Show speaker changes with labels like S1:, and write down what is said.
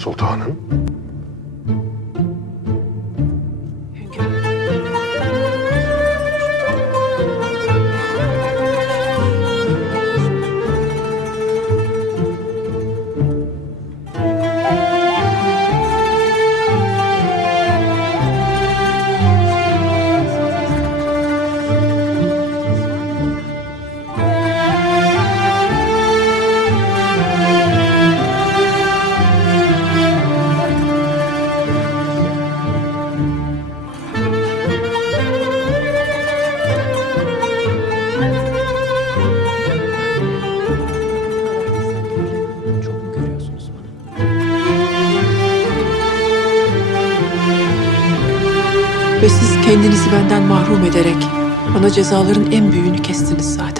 S1: Sultanım.
S2: Ve siz kendinizi benden mahrum ederek bana cezaların en büyüğünü kestiniz zaten.